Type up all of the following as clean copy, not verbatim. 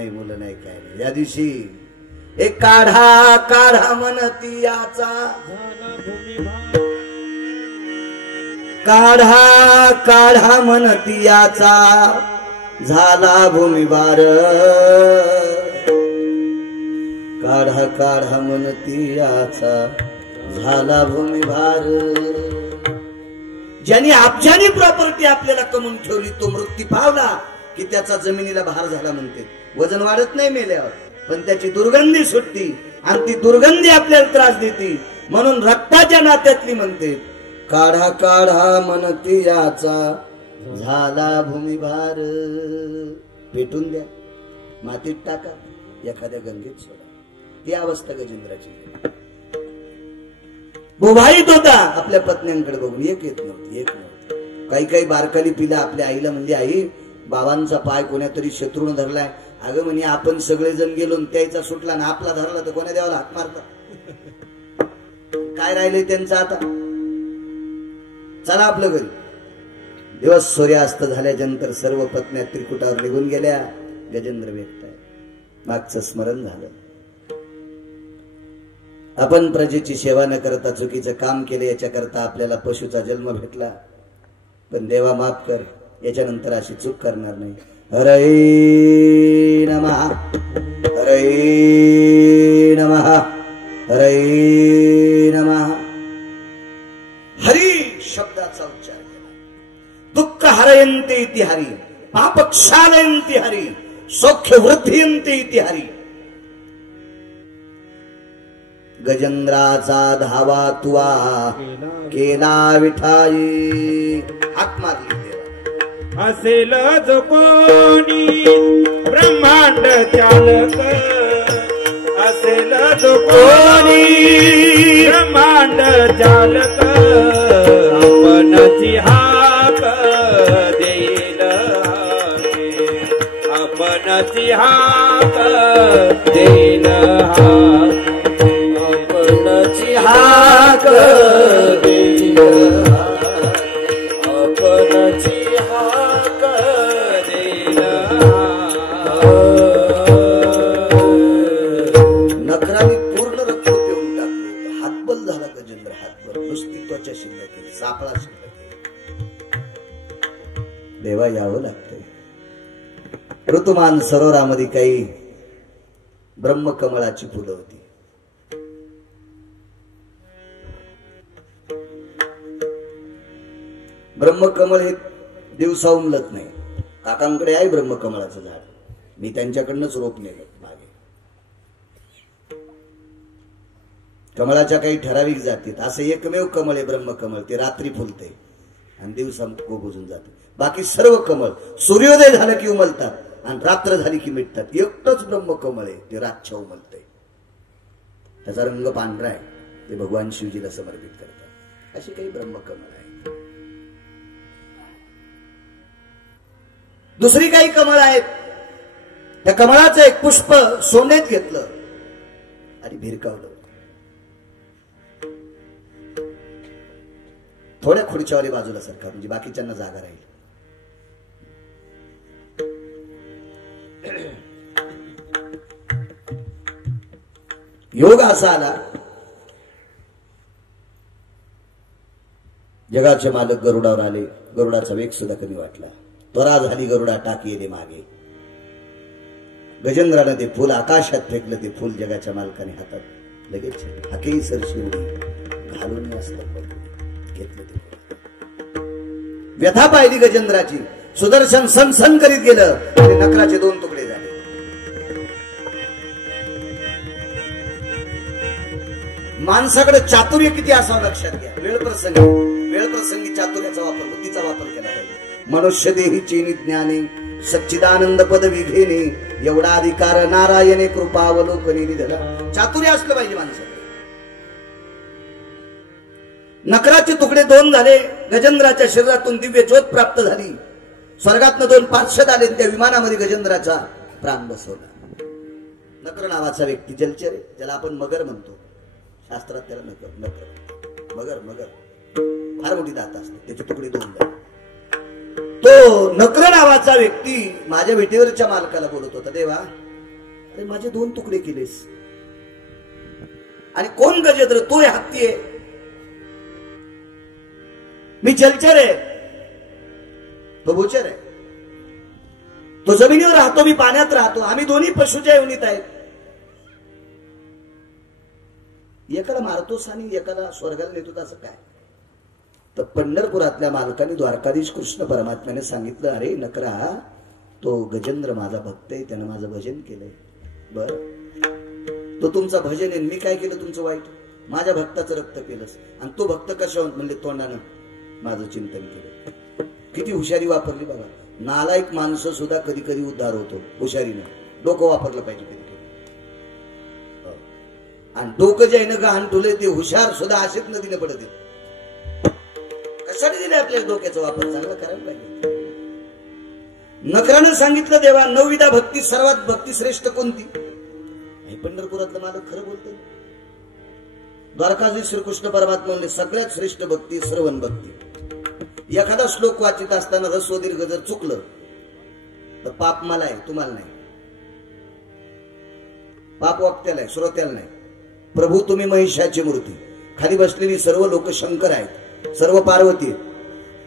नाही मुलं नाही काय नाही. या दिवशी एक काढा काढा म्हणती याचा, काढा काढा म्हणती याचा झाला भूमिभार, काढा काढा म्हणती याचा झाला भूमिभार. ज्यांनी अब्जानी प्रॉपर्टी आपल्याला कमवून ठेवली तो मृत्यू पावला की त्याचा जमिनीला भार झाला म्हणते. वजन वाढत नाही मेल्यावर, पण त्याची दुर्गंधी सुटती आणि ती दुर्गंधी आपल्याला त्रास देते. म्हणून रक्ताच्या नात्यातली म्हणते काढा काढा म्हणती याचा झाला भूमिभार. पेटून द्या, मातीत टाका, एखाद्या गंगेत सोडा. ती अवस्था गजेंद्राची. बोभाईत होता आपल्या पत्न्यांकडे बघून, एक येत नव्हती, एक नव्हती. काही काही बारकाली पिला आपल्या आईला म्हणजे आई बाबांचा पाय कोण्यातरी शत्रून धरलाय. अगं म्हणे आपण सगळेजण गेलो त्याचा सुटला ना आपला धरला तर कोण्या देवाला हात मारता. काय राहिलंय त्यांचं आता. चला आपलं घरी. दिवस सूर्यास्त झाल्यानंतर सर्व पत्न्या त्रिकुटावर निघून गेल्या. गजेंद्र व्यक्त आहे. मागचं स्मरण झालं. आपण प्रजेची सेवा न करता चुकीचं काम केले, याच्याकरता आपल्याला पशुचा जन्म भेटला. पण देवा माफ कर, याच्यानंतर अशी चूक करणार नाही. हरे नमः, हरे नमः, हरे नमः. हरी शब्दाचा उच्चार केला. दुःख हरयन्ते इति हरी, पाप क्षालयन्ते हरी, सौख्य वृद्धियन्ते इति हरी. गजेंद्राचा धावा तुआ केला विठाई. हात मारली देवा. असेल जो कोणी ब्रह्मांड चालक, असेल जो कोणी ब्रह्मांड चालक, आपणची हाक देईल, आपणची हाक देईल, हाक देईल, आपणची हाक देईल. नखराने पूर्ण रक्त पिऊन टाकलं. हातबल झाला गजेंद्र, हातबल. नुसती त्वचा शिल्लक, सापळा शिल्लक. देवा यावं लागतंय. ऋतुमान सरोवरामध्ये काही ब्रह्मकमळाची फुलं होती. ब्रह्मकमळ हे दिवसा उमलत नाही. काकांकडे आहे ब्रह्मकमळाचं झाड. मी त्यांच्याकडनंच रोप नेलं मागे. कमळाच्या काही ठराविक जातीत असं एकमेव कमळ आहे ब्रह्मकमळ. ते रात्री फुलते आणि दिवसा बुजून जाते. बाकी सर्व कमळ सूर्योदय झालं की उमलतात आणि रात्र झाली की मिटतात. एकटंच ब्रह्मकमळ आहे ते रातच्या उमलते. त्याचा रंग पांढरा आहे. ते भगवान शिवजीला समर्पित करतात. अशी काही ब्रह्मकमळ आहे. दुसरी काही कमळ आहेत. त्या कमळाचं एक पुष्प सोंडेत घेतलं आणि भिरकावलं. थोड्या खुर्च्यावाली बाजूला सरका म्हणजे बाकीच्यांना जागा राहील. योग असा आला. जगाचे मालक गरुडावर आले. गरुडाचा वेग सुद्धा कमी वाटला. त्वरा झाली. गरुडा टाकी येते मागे. गजेंद्रानं ते फुल आकाशात फेकलं. ते फुल जगाच्या मालकाने हातात लगेच हाकेही सरशी उडी घालून घेतलं. ते व्यथा पाहिली गजेंद्राची. सुदर्शन सनसन करीत गेलं आणि नखराचे 2 तुकडे झाले. माणसाकडे चातुर्य किती असावं लक्षात घ्या. वेळप्रसंगी चातुर्याचा वापर, बुद्धीचा वापर केला पाहिजे. मनुष्य देहीची ज्ञाने सच्चिदानंद पदवी घेणे एवढा अधिकार नारायणे कृपावलोकने निधला. चातुर्य असलं पाहिजे माणसाकडे. नखराचे तुकडे 2 झाले. गजेंद्राच्या शरीरातून दिव्य ज्योत प्राप्त झाली. स्वर्गातनं 2 पार्षद आले. त्या विमानामध्ये गजेंद्राचा प्राण बसवला. नकर नावाचा व्यक्ती जलचर, त्याला आपण मगर म्हणतो. शास्त्रात त्याला नकर मगर फार मोठी दात असते. त्याचे तुकडे 2 झाले. तो नकर नावाचा व्यक्ती माझ्या विटेवरच्या मालकाला बोलत होता, देवा तर माझे 2 तुकडे केलेस. आणि कोण गजेंद्र? तो हत्ती आहे, मी जलचर आहे, तो भूचर आहे. तो जमिनीवर राहतो, मी पाण्यात राहतो. आम्ही दोन्ही पशुच्या योनीत आहेत. एकाला मारतोस आणि एकाला स्वर्गाला नेतो, असं काय? तर पंढरपुरातल्या मालकाने द्वारकाधीश कृष्ण परमात्म्याने सांगितलं, अरे नकरा, तो गजेंद्र माझा भक्त आहे, त्यानं माझं भजन केलंय. बर, तो तुमचा भजन आहे, मी काय केलं तुमचं वाईट? माझ्या भक्ताचं रक्त केलंस. आणि तो भक्त कशावर? म्हणले तोंडानं माझं चिंतन केलं. किती हुशारी वापरली बघा. नालायक माणसं सुद्धा कधी कधी उद्धार होतो हुशारीनं. डोकं वापरलं पाहिजे कधी कधी. आणि डोकं जे आहे ना गहाण ठुले, ते हुशार सुद्धा असेच नदीने पडत. कशाने दिले आपल्या डोक्याचा वापर? चांगला करायला पाहिजे. नकरानं सांगितलं, देवा 9 विधा भक्ती, सर्वात भक्ती श्रेष्ठ कोणती? पंढरपुरातलं मालक खरं बोलतो. द्वारकाधीश श्रीकृष्ण परमात्मा म्हणले, सगळ्यात श्रेष्ठ भक्ती श्रवण भक्ती. एखादा श्लोक वाचित असताना ह्रस्व दीर्घ जर चुकलं तर पाप मला आहे, तुम्हाला नाही. पाप वक्त्याला आहे, श्रोत्याला नाही. प्रभू तुम्ही महिषाची मूर्ती, खाली बसलेली सर्व लोक शंकर आहेत, सर्व पार्वती.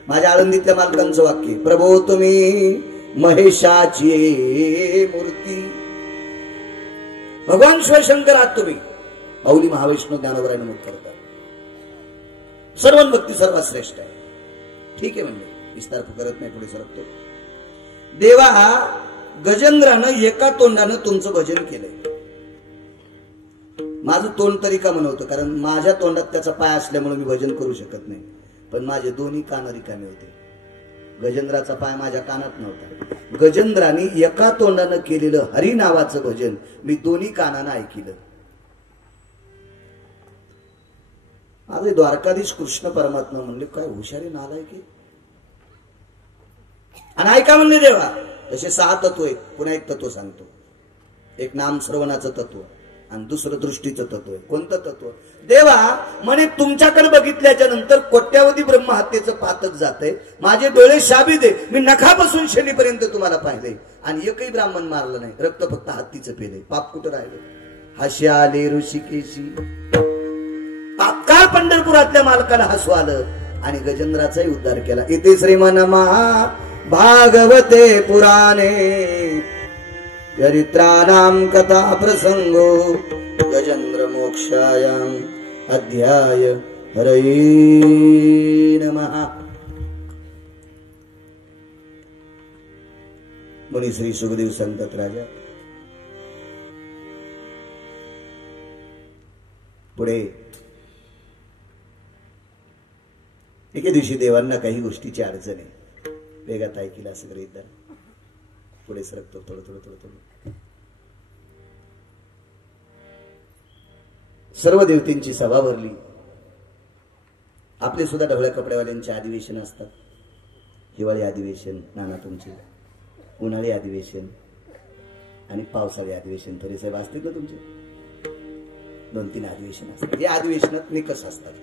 माझ्या आळंदीतल्या मालकांचं वाक्य, प्रभू तुम्ही महेशाची मूर्ती. भगवान शिवशंकर आहात तुम्ही. माऊली महाविष्णू ज्ञानोबराय नमूद करतात, सर्वन भक्ती सर्वात श्रेष्ठ आहे. ठीक आहे म्हणले, विस्तार करत नाही, पुढे सरकतो. देवा, गजेंद्रानं एका तोंडानं तुमचं भजन केलंय. माझं तोंड तरी का म्हणवतं? कारण माझ्या तोंडात त्याचा पाय असल्यामुळे मी भजन करू शकत नाही. पण माझे दोन्ही कान रिकामे होते. गजेंद्राचा पाय माझ्या कानात नव्हता. गजेंद्राने एका तोंडानं केलेलं हरी नावाचं भजन मी दोन्ही कानानं ऐकलं. माझे द्वारकाधीश कृष्ण परमात्मा म्हणले, काय हुशारी नालायक. आणि ऐका म्हणले, देवा तसे 6 तत्व आहेत. पुन्हा एक तत्व सांगतो. एक नाम श्रवणाचं तत्व आणि दुसरं दृष्टीचं तत्व आहे. कोणतं तत्व? देवा म्हणे, तुमच्याकडे बघितल्याच्या नंतर कोट्यावधी ब्रह्महत्येचं पातक जातंय. माझे डोळे शाबीद आहे, मी नखापासून शेलीपर्यंत तुम्हाला पाहिले आणि एकही ब्राह्मण मारलं नाही, रक्त फक्त हत्तीचं पेले. पाप कुठं राहिले? हशी आले ऋषिकेशी. तात्काळ पंढरपुरातल्या मालकाला हसू आलं आणि गजेंद्राचाही उद्धार केला. इथे श्रीमन महा भागवते पुराणे चरित्राणाम कथा प्रसंगो गजेंद्र मोक्षायाम अध्याय हरये नमः. मुनी श्री सुखदेव सांगतात, राजा पुढे एके दिवशी देवांना काही गोष्टीची अडचण आहे. वेगात ऐकलं असं गृहीत धरा. पुढे सरकतो थोडं थोडं थोडं थोडं. सर्व देवतेंची सभा भरली. आपले सुद्धा ढवळ्या कपड्यावाल्यांचे अधिवेशन असतात. हिवाळी अधिवेशन नाना तुमचे, उन्हाळी अधिवेशन आणि पावसाळी अधिवेशन. तरी साहेब असतील ना तुमचे? 2-3 अधिवेशन असतात. या अधिवेशनात निकष असतात.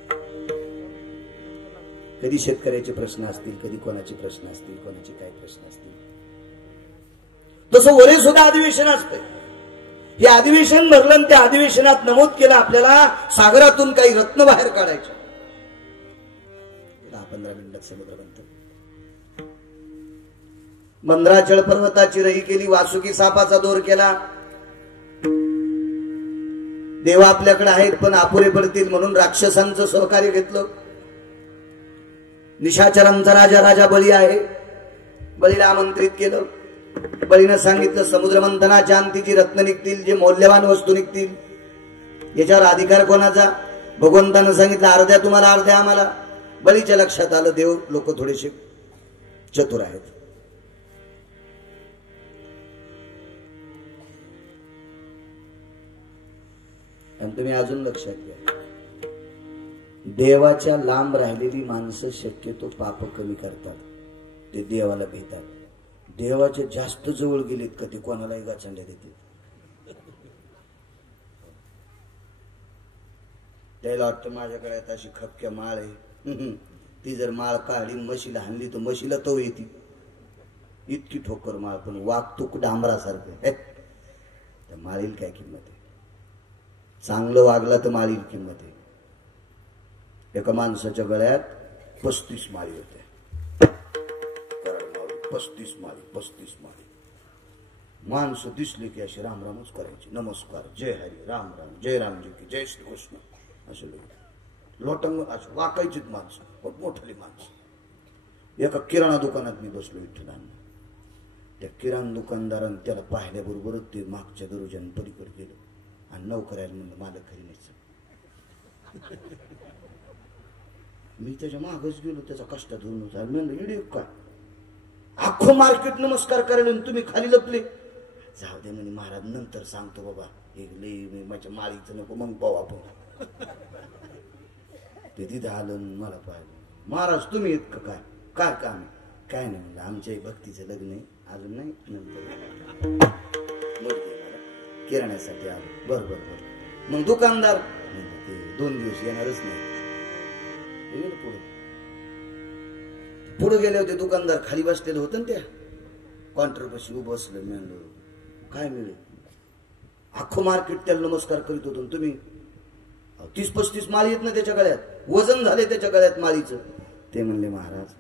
कधी शेतकऱ्याचे प्रश्न असतील, कधी कोणाचे प्रश्न असतील, कोणाचे काय प्रश्न असतील. तसं वरे सुद्धा अधिवेशन असतं. हे अधिवेशन भरलं, त्या अधिवेशनात नमूद केलं आपल्याला सागरातून काही रत्न बाहेर काढायचे. 10-15 मिनिटात समुद्र बनतो. मंद्राचळ पर्वताची रही केली, वासुकी सापाचा दोर केला. देव आपल्याकडे आहेत पण अपुरे पडतील म्हणून राक्षसांचं सहकार्य घेतलं. निशाचरांचा राजा राजा बळी आहे, बळीला आमंत्रित केलं. बळीनं सांगितलं, समुद्र मंथनाच्या अंतीची रत्न निघतील, जे मौल्यवान वस्तू निघतील, याच्यावर अधिकार कोणाचा? भगवंतानं सांगितलं, अर्ध्या तुम्हाला अर्ध्या आम्हाला. बळीच्या लक्षात आलं, देव लोक थोडेसे चतुर आहेत. आणि तुम्ही अजून लक्षात घ्या, देवाच्या लांब राहिलेली माणसं शक्यतो पाप कमी करतात. ते देवाला भेटतात. देवाच्या जास्त जवळ गेलेत का ते कोणालाही गाचंड्या देते. त्याला वाटतं माझ्याकडे आता अशी खपक्या माळ आहे, ती जर माळ काढली म्हशीला हाणली तर म्हशीला तो येते. इतकी ठोकर माळ, पण वागतूक डांबरासारखं. तर माळीला काय किंमत आहे? चांगलं वागला तर माळीला किंमत आहे. एका माणसाच्या गळ्यात 35 माळी होत्या. 35 माळी. माणसं दिसली की अशी रामरामच करायची. नमस्कार, जय हरी, राम राम, जय रामजी की जय श्रीकृष्ण असे लोटंग असं वाकायचीच माणसं, मोठमोठाली माणसं. एका किराणा दुकानात मी बसलो विठ्ठलांना. त्या किराणा दुकानदारानं त्याला पाहिल्याबरोबरच ते मागच्या दरवाजाने पलीकडे गेलं आणि नोकऱ्याला म्हणलं मालक घरी नाही. मी त्याच्या मागच गेलो, त्याचा कष्टात धरून म्हणलं इडी काय अख्खं मार्केट नमस्कार करायला तुम्ही खाली लपले. जाऊ दे म्हणे महाराज, नंतर सांगतो बाबा, एक लई माझ्या माळीचं नको, मग पाहू आपण. ते तिथं आलं मला पाहिलं. महाराज तुम्ही येत का? काय काम आहे? काय नाही म्हणलं, आमच्या भक्तीचं लग्न आहे, अजून नाही, नंतर किराण्यासाठी आलो. बरोबर. मग दुकानदार म्हणलं ते 2 दिवस येणारच नाही. पुढे गेले होते. दुकानदार खाली बसलेले होते ना, त्या काउंटरपाशी उभं बसलं. म्हणलं काय मिळेल? अख्खं मार्केट त्याला नमस्कार करीत होतो, तुम्ही 30-35 माळी येत ना त्याच्या गळ्यात, वजन झाले त्याच्या गळ्यात माळीचं. ते म्हणले महाराज,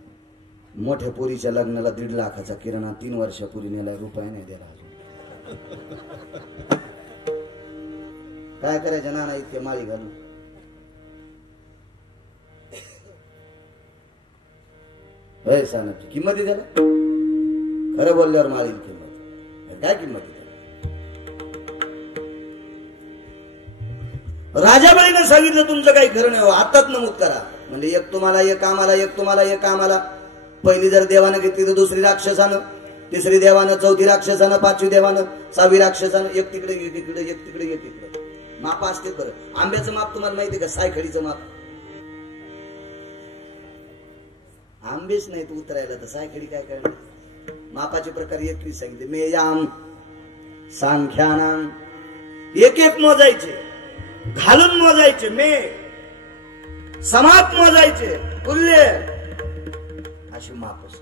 मोठ्या पोरीच्या लग्नाला 1.5 लाखाचा किराणा 3 वर्षापूर्वी नेला, रुपया नाही द्यायला अजून. काय करायचं नाना इतक्या माळी घालून? किंमत आहे त्याला? खरं बोलल्यावर माळी किंमत काय? किंमत आहे? राजाबाईनं सांगितलं तुमचं काही खरं नाही, आताच नमूद करा. म्हणजे एक तुम्हाला, एक आम्हाला, एक तुम्हाला, एक आम्हाला. पहिली जर देवानं घेतली तर दुसरी राक्षसानं, तिसरी देवानं, चौथी राक्षसानं, 5वी देवानं, 6वी राक्षसानं. एक तिकडे, एक इकडे, एक तिकडे, एक इकडे. माप असते बरं. आंब्याचं माप तुम्हाला माहिती का? सायखडीचं माप. आंबेच नाही तर उतरायला, तर सायखडी काय करणार? मापाचे प्रकार 21 सांगितले. मेयाम सांख्यानाम, एक मोजायचे, घालून मोजायचे. मे समाप मोजायचे, तुल्य अशी मापच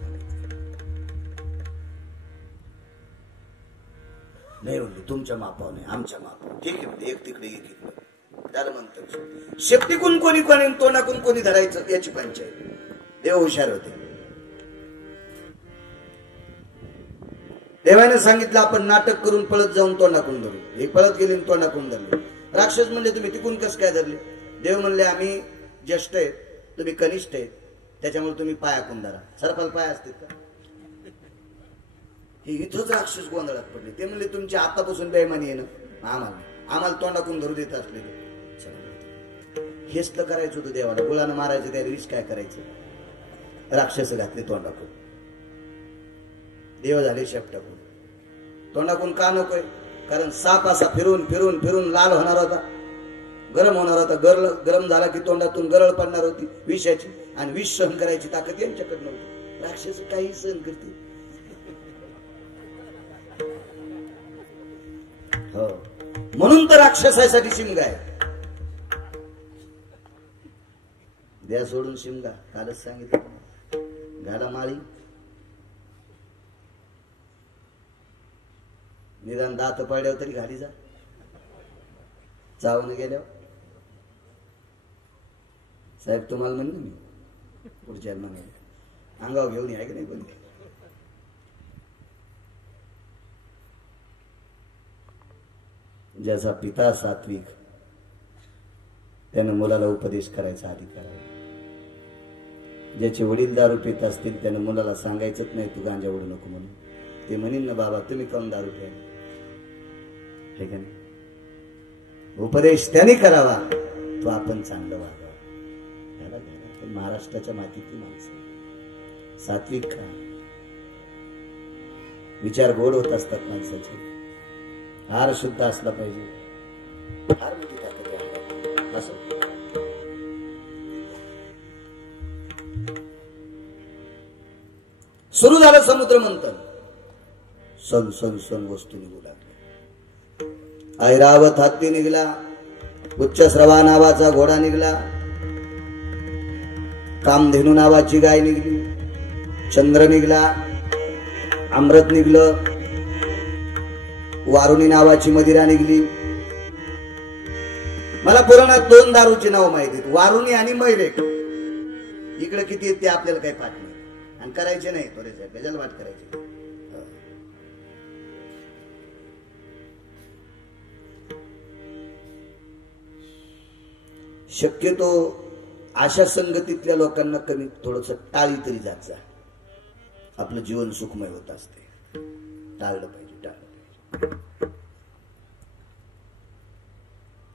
नाही म्हणली. तुमच्या मापावर नाही, आमच्या मापावर. ठीक आहे म्हणजे एक तिकडे, एक इकडे. त्याला म्हणतात शेपटीकून कोणी कोणी, तोंडाकून कोणी धरायचं याची पंचायत. देव हुशार होते. देवाने सांगितलं आपण नाटक करून पळत जाऊन तोंडाकून धरू. हे पळत गेले तोंडाकून धरले. राक्षस म्हणले तुम्ही तिकून कसं काय धरले? देव म्हणले आम्ही ज्येष्ठ आहेत, तुम्ही कनिष्ठ आहेत, त्याच्यामुळे तुम्ही पायाकून धरा. सरपाल पाय असतील का? हे इथंच राक्षस गोंधळात पडले. ते म्हणले तुमची आतापासून बेईमानी आहे ना, आम्हाला तोंडाकून धरू देत असलेले. हेच तर करायचं होतं देवाला. गुळानं मारायचं, त्या रिस काय करायचं? राक्षस घातले तोंडाकून. देव झाले शेपटाकून. तोंडाकून का नकोय? कारण साप असा फिरून फिरून फिरून लाल होणार होता, गरम होणार होता. गरम झाला की तोंडातून गरळ पडणार होती विषाची, आणि विष सहन करायची ताकद यांच्याकडे नव्हती. राक्षस काही सहन करते. हो, म्हणून तर राक्षसासाठी शिमगा आहे. द्या सोडून शिमगा. कालच सांगितलं, घाला माळी. निदान दात पडल्यावर तरी घाली जा. चावून गेल्यावर साहेब तुम्हाला म्हणलं मी पुढच्या महिन्यात अंगावर घेऊन आहे की नाही? पण ज्याचा पिता सात्विक, त्यानं मुलाला उपदेश करायचा अधिकार आहे. ज्याचे वडील दारू पित असतील त्यानं मुलाला सांगायचंच नाही तू गांजा ओढू नको म्हणून. ते म्हणीन ना बाबा तुम्ही काऊन दारू प्यायला, हे का नाही? उपदेश त्याने करावा तो आपण चांगलं वागावं. महाराष्ट्राच्या मातीतली माणसं सात्विक का? विचार गोड होत असतात माणसाचे. हार शुद्ध असला पाहिजे. हार मोठी ताकद आहे. असं सुरू झालं समुद्र मंथन. सन सन सन वस्तू निघू लागल्या. ऐरावत हत्ती निघला, उच्चश्रवा नावाचा घोडा निघला, कामधेनू नावाची गाय निघली, चंद्र निघला, अमृत निघलं, वारुणी नावाची मदिरा निघली. मला पुराणात 2 दारूची नाव माहिती, वारुणी आणि मैरेक. इकडे किती आहेत ते आपल्याला काही पाठ नाही आणि करायचे नाही. थोडे साहेब गजल वाट करायची. शक्यतो अशा संगतीतल्या लोकांना कमी थोडस टाळी तरी जात जा. आपलं जीवन सुखमय होत असते. टाळलं पाहिजे.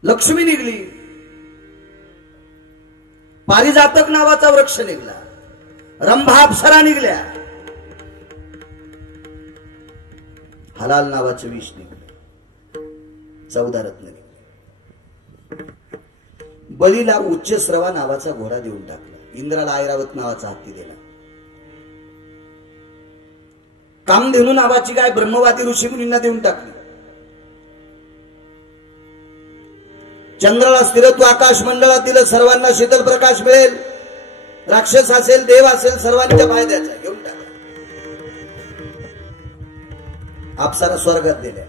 लक्ष्मी निघली. पारिजातक नावाचा वृक्ष निघला. रंभा अप्सरा निघल्या. हलाल नावाचं विष निघलं. 14 रत्न निघले. बलीला उच्चस्रवा नावाचा घोडा देऊन टाकला. इंद्राला ऐरावत नावाचा हत्ती दिला. कामधेनू नावाची गाय ब्रह्मवादी ऋषीमुनींना देऊन टाकली. चंद्राला स्थिरत्व आकाश मंडळातील सर्वांना शीतल प्रकाश मिळेल. राक्षस असेल देव असेल सर्वांच्या फायद्याचा घेऊन टाकला. अप्सरा स्वर्गात दिल्या.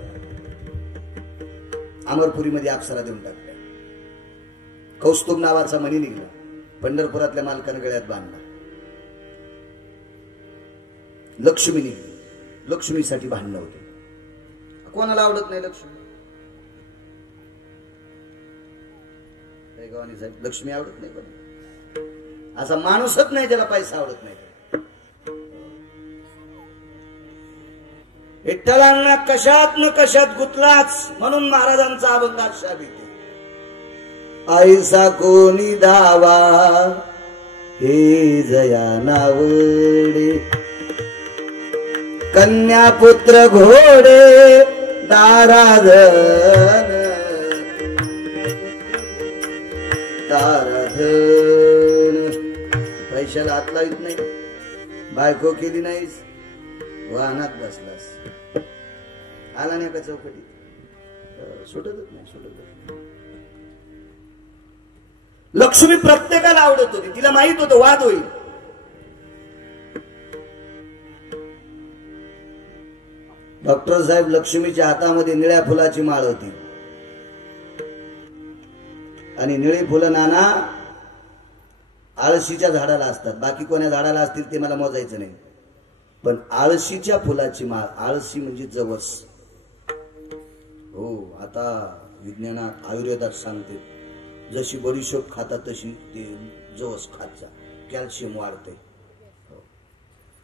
अमरपुरीमध्ये अप्सरा देऊन टाकल्या. कौस्तुभ नावाचा मणी निघला. पंढरपुरातल्या मालकाने गळ्यात बांधला. लक्ष्मी निघली. लक्ष्मीसाठी भांडणं होते. कोणाला आवडत नाही लक्ष्मी? लक्ष्मी आवडत नाही पण असा माणूसच नाही ज्याला पैसा आवडत नाही. विठ्ठलांना कशात न कशात गुतलाच म्हणून महाराजांचा अभंगात शाबित. ऐसा कोणी दावा हे जया नावडे. कन्या पुत्र घोडे दाराधन दाराधन. पैशाला हात लावित नाही. बायको केली नाहीस. वाहनात बसलास. आला नाही का चौकटीत? सुटतच नाही. सुटत लक्ष्मी प्रत्येकाला आवडत होती. तिला माहित होतं वाद होईल. डॉक्टर साहेब लक्ष्मीच्या हातामध्ये निळ्या फुलाची माळ होती आणि निळी फुलं नाना आळशीच्या झाडाला असतात. बाकी कोण्या झाडाला असतील ते मला मोजायचं नाही. पण आळशीच्या फुलाची माळ. आळशी म्हणजे जवस. हो, आता विज्ञानात आयुर्वेदात सांगते जशी बडीशोप खाता तशी ते जवस खात जा. कॅल्शियम वाढते.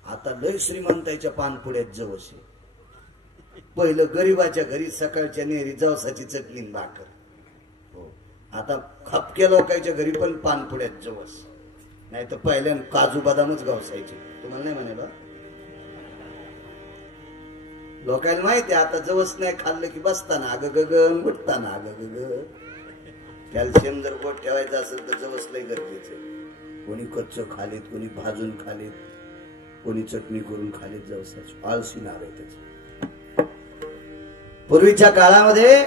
आता लय श्रीमंताच्या पानपुड्यात जवस आहे. पहिलं गरीबाच्या घरी सकाळच्या नेहरी जवसाची चटणी भाकर. हो, आता खपक्या लोकांच्या घरी पण पानपुड्यात जवस. नाही तर पहिल्यानं काजू बदामच गवसायचे. तुम्हाला नाही म्हणाला? लोकांना माहिती आता जवस नाही खाल्लं की बसताना अग गगन उठताना अग गग. कॅल्शियम जर गोट ठेवायचं असेल तर जवस लय गरजेचं आहे. कोणी कच्च खालीत, कोणी भाजून खालीत, कोणी चटणी करून खालीत जवसाची. आळशी नार आहे त्याची. पूर्वीच्या काळामध्ये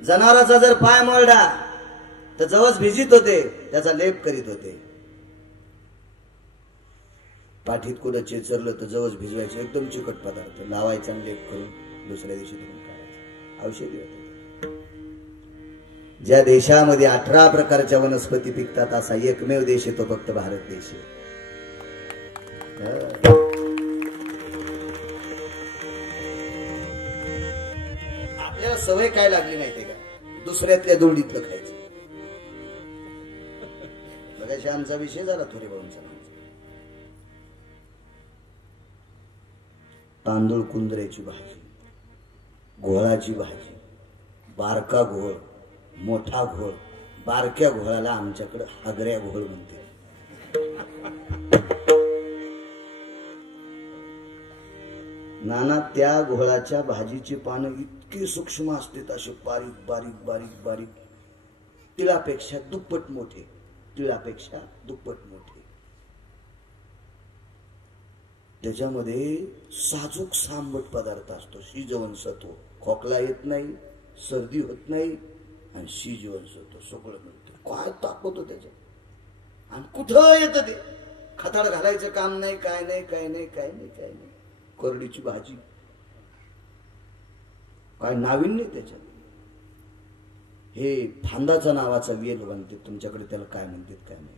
जनावराचा जर पाय मोडला तर जवस भिजित होते. त्याचा लेप करीत होते. पाठीत कुठं चेचरलं तर जवस भिजवायचं. एकदम चिकट पदार्थ लावायचा आणि लेप करून दुसऱ्या दिवशी धुवून काढायचं. औषधी होते. ज्या देशामध्ये 18 प्रकारच्या वनस्पती पिकतात असा एकमेव देश आहे तो फक्त भारत देश आहे. आपल्याला सवय काय लागली माहितीये का? दुसऱ्यातल्या दोंडीतलं खायचं. बघाशी आमचा विषय झाला थोडे भाऊंचा. तांदूळ कुंदऱ्याची भाजी, घोळाची भाजी, बारका घोळ, मोठा घोळ. बारक्या घोळाला आमच्याकडे हागऱ्या घोळ म्हणते. नाना त्या घोळाच्या भाजीची पानं इतकी सूक्ष्म असतात, असे बारीक बारीक बारीक बारीक, तिळापेक्षा दुप्पट मोठे. तिळापेक्षा दुप्पट मोठे. त्याच्यामध्ये साजूक सांबट पदार्थ असतो. शिजवनसत्व. खोकला येत नाही, सर्दी होत नाही आणि शिजवनसत्व सगळं मिळतं. काय ताकद त्याच्यात. आणि कुठं येतं ते? खताळ घालायचं काम नाही, काय नाही काय नाही काय नाही काय नाही. कोरडीची भाजी काय नाविन्य त्याच्यात. हे फांदाचा नावाचा वेल बनते, तुमच्याकडे त्याला काय म्हणतात काय नाही.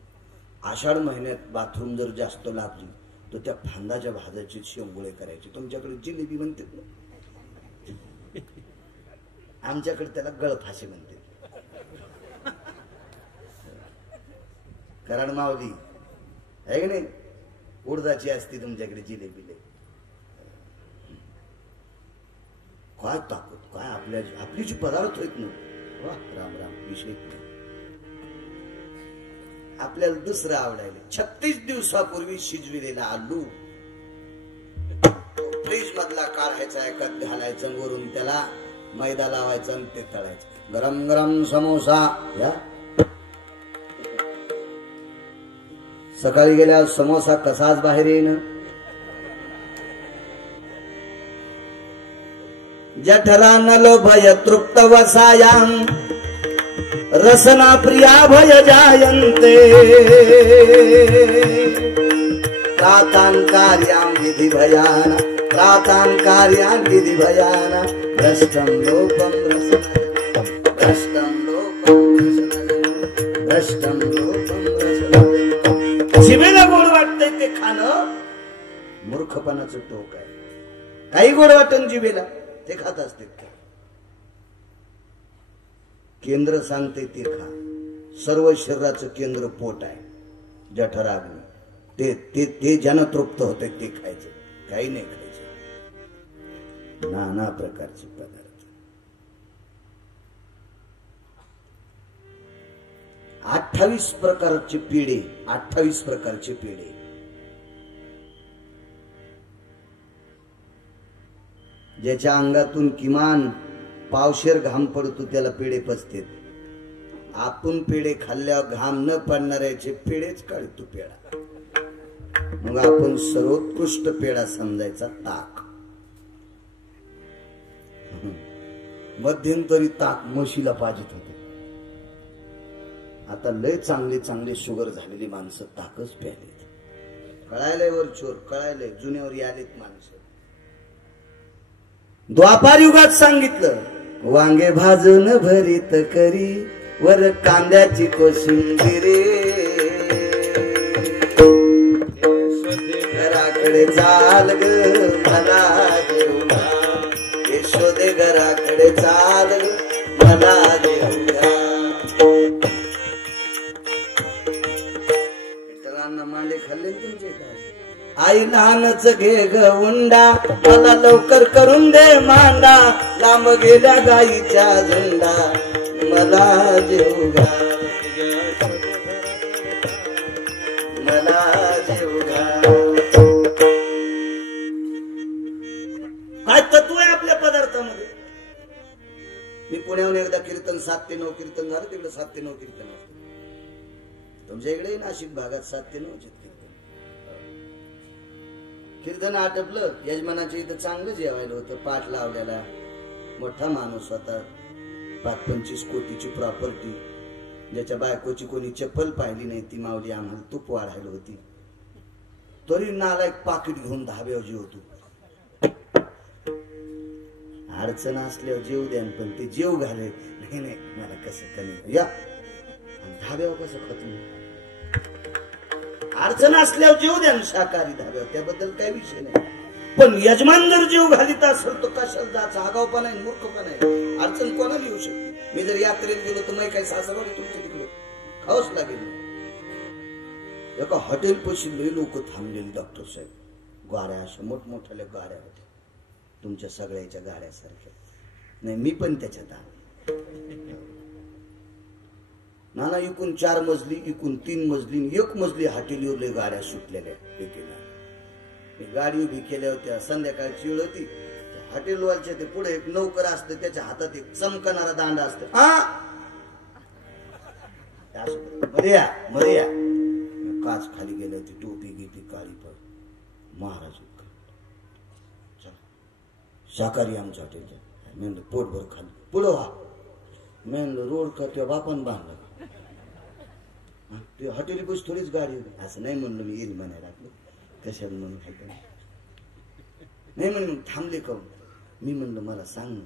आषाढ महिन्यात बाथरूम जर जास्त लागली तर त्या फांदाच्या भाजाची शेंगुळे करायचे. तुमच्याकडे जिलेबी म्हणतात ना, आमच्याकडे त्याला गळफाशी म्हणते. कारण मावली आहे की नाही, उडदाची असती तुमच्याकडे जिलेबी. काय ताकद, काय आपली जी पदार्थ आहेत ना, वा राम राम, विषय. आपल्याला दुसरं आवडायला 36 दिवसापूर्वी शिजविलेला आलू फ्रीज मधला काढायचा, एकात घालायचं, वरून त्याला मैदा लावायचा आणि ते तळायचं. गरम गरम समोसा. या सकाळी गेल्या समोसा कसाच बाहेर येईन. जठरा नलो भय तृप्त वसायाम रसना प्रिया भय जायन्ते प्रातान कार्यां विधि भयाना प्रातान कार्यां विधि भयाना भ्रष्टं लोकं रसनं भ्रष्टं लोकं रसनं भ्रष्टं लोकं रसनं. जिभेला गोड वाटतंय ते खाणं मूर्खपणाचं टोक आहे. काही गोड वाटन जिभेला ते खात असते. केंद्र सांगते ते खा. सर्व शरीराचं केंद्र पोट आहे, जठराग्नी. ते ते ते ज्यानं तृप्त होते ते खायचं, काही नाही खायचं. नाना प्रकारचे पदार्थ. 28 प्रकारचे पेढे, 28 प्रकारचे पेढे. ज्याच्या अंगातून किमान पावशेर घाम पडतो त्याला पेढे पचतेत. आपण पेढे खाल्ल्यावर घाम न पडणाऱ्याचे पेढेच काढतो पेढा. मग आपण सर्वोत्कृष्ट पेढा समजायचा ताक. मध्यंतरी ताक म्हशीला पाजित होते. आता लय चांगले चांगले शुगर झालेली माणसं ताकच प्यालेत. कळायलंय वर चोर, कळायलंय जुन्यावर यालेत माणसं. द्वापार युगात सांगितलं, वांगे भाजून भरीत करी वर कांद्याची कोशिंबिरी. घराकडे चाल ग मला देऊया, यशोदे घराकडे चाल ग मला देऊया. विठ्ठलांना मांडे खाल्ले तुमचे का? आई लहानच घे ग उंडा, मला लवकर करून दे मांडा. लांब गेल्या गाईच्या झुंडा मला जेऊ घा, मला जेऊ घा. काय तत्व आहे आपल्या पदार्थामध्ये. मी पुण्याहून एकदा कीर्तन 7 ते 9 कीर्तन झालं. तिकडे 7 ते 9 कीर्तन असतं. तुमच्या इकडे नाशिक भागात 7 ते 9 कीर्तन. कीर्तन आटपलं, यजमानाच्या इथं चांगलं जेवायला होतं. पाठ लावलेला मोठा माणूस होता, 25 कोटीची प्रॉपर्टी. ज्याच्या बायकोची कोणी चप्पल पाहिली नाही ती माऊली आम्हाला तूप वाढायला होती. तरी नालायक पाकिट घेऊन धाब्यावर जेवतो. अडचण असल्यावर जेव द्या, पण ते जेव घाले नाही नाही मला कसं कमी या धाब्यावर कसं खतम. अडचण असल्यावर जेव द्या शाकाहारी धाब्यावर, त्याबद्दल काही विषय नाही. पण यजमान जर जीव घालीत असेल तर कशाला जायचं. आगावपणा आहे, मूर्खपणा आहे. अडचण कोणाला येऊ शकते. मी जर यात्रेत गेलो तर मी काही सासरवाडी तुमच्या तिकडे खावंच लागेल. एका हॉटेल पशी लोक थांबलेले डॉक्टर साहेब. गाड्या अशा मोठमोठ्या गाड्या होत्या, तुमच्या सगळ्याच्या गाड्यासारख्या. नाही मी पण त्याच्यात आलो. नाना इकून 4 मजली, इकून 3 मजली, 1 मजली हॉटेलीवर गाड्या सुटलेल्या. गाडी उभी केल्या होत्या. संध्याकाळची वेळ होती. हॉटेलवालच्या ते पुढे एक नौकर असतं, त्याच्या हातात एक चमकणारा दांडा असतो. मध्ये या काच खाली गेलं, ती टोपी गिपी काळी पड. महाराज शाकाहारी आमच्या हॉटेलच्या. मेन पोटभर खाली पुढं व्हा. मेन रोड का त्या बापान बांधला. ते हॉटेल पैसे थोडीच गाडी असं नाही म्हणलं. मी येईल म्हणायला लागलो. कशाला म्हणून खायचं नाही म्हणे. मग थांबले का? मी म्हणलं मला सांग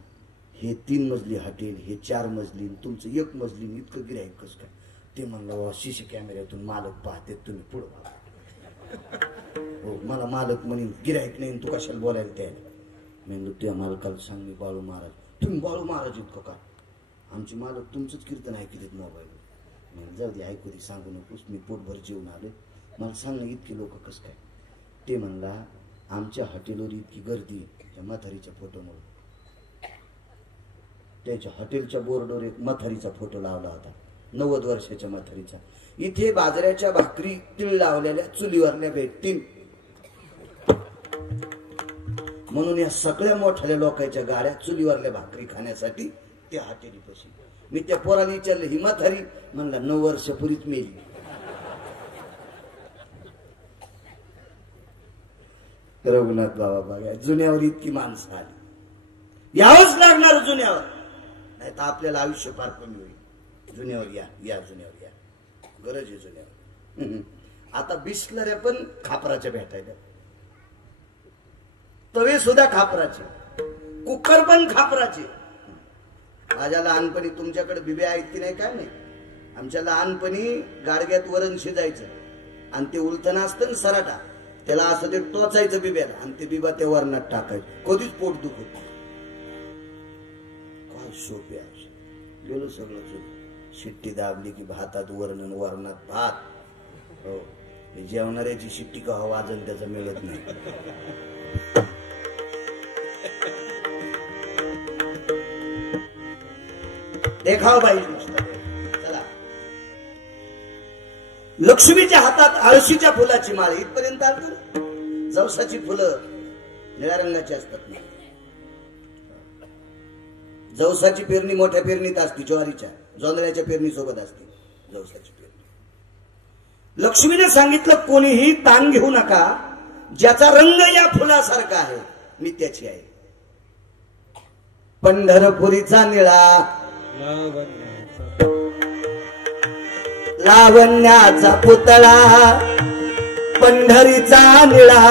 हे 3 मजली हॉटेल, हे 4 मजली, तुमचं 1 मजली, इतकं गिऱ्हाईक कसं काय? ते म्हणलं शिशी कॅमेऱ्यातून मालक पाहते, तुम्ही पुढं बघा. हो, मला मालक म्हणेन गिऱ्हाईक नाही, तू कशाला बोलायला त्याला? म्हणलं तुझ्या मालकाला सांग मी बाळू महाराज. तुम्ही बाळू महाराज इतकं का? आमचे मालक तुमचंच कीर्तन ऐकलेत मोबाईल. म्हणून जाऊ दे, ऐकू दे, सांगू नकोस, मी पोटभर जेवून आले, मला सांग ना इतके लोक कसं काय? ते म्हणला आमच्या हॉटेलवर इतकी गर्दी त्या म्हातारीच्या फोटोमुळे. त्याच्या हॉटेलच्या बोर्डवर एक म्हातारीचा फोटो लावला होता, 90 वर्षाच्या म्हातारीचा. इथे बाजऱ्याच्या भाकरी तीळ लावलेल्या चुलीवरल्या भेटतील म्हणून या सगळ्या मोठ्या लोकांच्या गाड्या चुलीवरल्या भाकरी खाण्यासाठी त्या हॉटेलीपाशी. मी त्या पोराला विचारलं ही म्हातारी? म्हणला 9 वर्षापूर्वीच मेली. रघुनाथ बाबा बघा, जुन्यावर इतकी माणसं आली. यावंच लागणार जुन्यावर, नाही तर आपल्याला आयुष्य फार कमी होईल. जुन्यावर या, या जुन्यावर या, गरज आहे जुन्यावर. आता बिस्लऱ्या पण खापराच्या भेटायला, तवे सुद्धा खापराचे, कुकर पण खापराचे. माझ्या लहानपणी तुमच्याकडे बिब्या आहेत की नाही काय नाही, आमच्या लहानपणी गाडग्यात वरण शिजायचं आणि ते उलथणं असतं ना सराटा, त्याला असं ते टोचायचं बिब्याला आणि ते बिबा त्या वरणात टाकायचं, कधीच पोट दुखत. काय सोपे गेलो सगळं. शिट्टी दाबली की भातात वरण, वरणात भात. हो, जेवणाऱ्याची शिट्टी का वाजन त्याचं मिळत नाही. देखाव बाई नुसतं. चला, लक्ष्मीच्या हातात आळशीच्या फुलाची माळ इथपर्यंत आलतो. जवसाची फुलं निळ्या रंगाची असतात ना. जवसाची पेरणी मोठ्या पेरणीत असते, ज्वारीच्या जोंधळ्याच्या पेरणी सोबत असते जवसाची पेरणी. लक्ष्मीने सांगितलं कोणीही ताण घेऊ नका, ज्याचा रंग या फुलासारखा आहे मी त्याची आहे. पंढरपुरीचा निळा लावण्याचा पुतळा, पंढरीचा निळा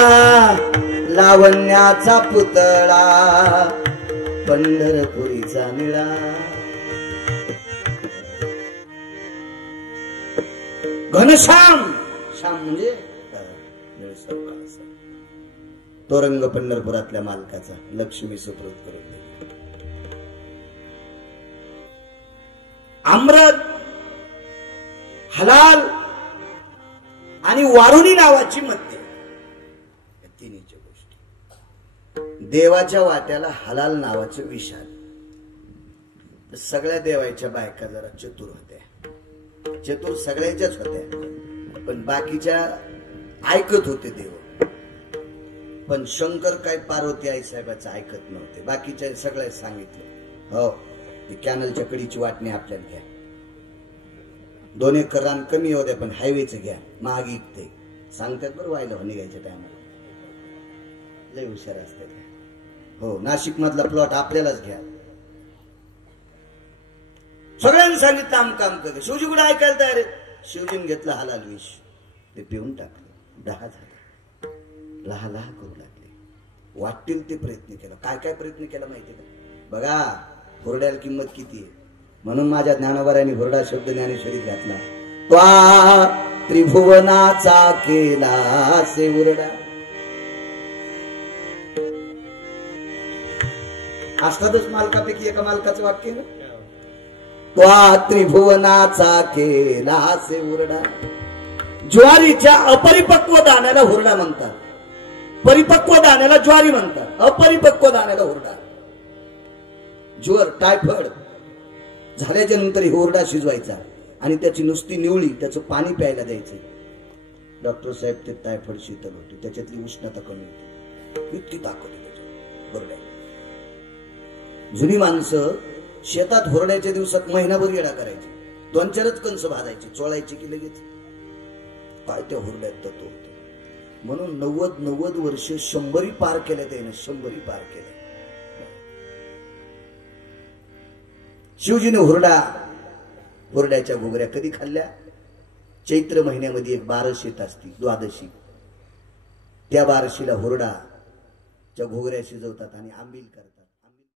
लावण्याचा पुतळा, पंढरपुरीचा निळा. घनश्याम, श्याम म्हणजे तो रंग पंढरपुरातल्या मालकाचा लक्ष्मी सुप्रत करून दिली. अमृत, हलाल आणि वारुणी नावाची मद्य, या तिन्हीच्या गोष्टी. देवाच्या वाट्याला हलाल नावाचं विष आलं. सगळ्या देवाच्या बायका जरा चतुर होत्या, चतुर सगळ्याच्याच होत्या, पण बाकीच्या ऐकत होते देव. पण शंकर काय पार्वती आई साहेबाचं ऐकत नव्हते. बाकीच्या सगळ्या सांगितलं हो ती कॅनलच्या कडीची वाटणी आपल्याला घ्या, 2 एकर रान कमी होत्या पण हायवेचं घ्या, महाग इकते सांगतात बरं व्हायला हो निघायच्या टायमाला. लय हुशार असतात. हो, नाशिक मधला प्लॉट आपल्यालाच घ्या. सगळ्यांनी सांगितलं आम काम कर. शिवजी कुठे ऐकायला तयार आहे? शिवजीने घेतलं हलाल विष, ते पिऊन टाकलं. 10 झाले, लहा लहा करू लागले. वाटतील ते प्रयत्न केला. काय काय प्रयत्न केला माहिती का? बघा हुरड्याला किंमत किती आहे, म्हणून माझ्या ज्ञानोबारांनी हुरडा शब्द ज्ञानेश्वरीत घातला. त्वा त्रिभुवनाचा केला से हुरडा. असतातच मालकापैकी एका मालकाचं वाक्य ना, त्वा त्रिभुवनाचा केला से हुरडा. ज्वारीच्या अपरिपक्व दाण्याला हुरडा म्हणतात, परिपक्व दाण्याला ज्वारी म्हणतात, अपरिपक्व दाण्याला हुरडा. ज्वर, टायफॉइड झाल्याच्या नंतर हुरडा शिजवायचा आणि त्याची नुसती निवळी त्याचं पाणी प्यायला द्यायचं. डॉक्टर साहेब ते टायफॉइड शीतल होते, त्याच्यातली उष्णता कमी होती, इतकी ताकद आहे त्याच्यात हुरड्या. जुनी माणसं शेतात हुरड्याच्या दिवसात महिनाभर येडा करायची, 2-4च कंस भाजायचे, चोळायचे की लगेच. काय त्या हुरड्यात तत्व होते. म्हणून 90 वर्ष 100 पार केल्या त्याने, 100 पार केल्या. शिवजीने हुरड्याच्या घुगऱ्या कधी खाल्ल्या? चैत्र महिन्यामध्ये एक बारशीत असती, द्वादशी, त्या बारशीला हुरडाच्या घुगऱ्या शिजवतात आणि आंबील करतात.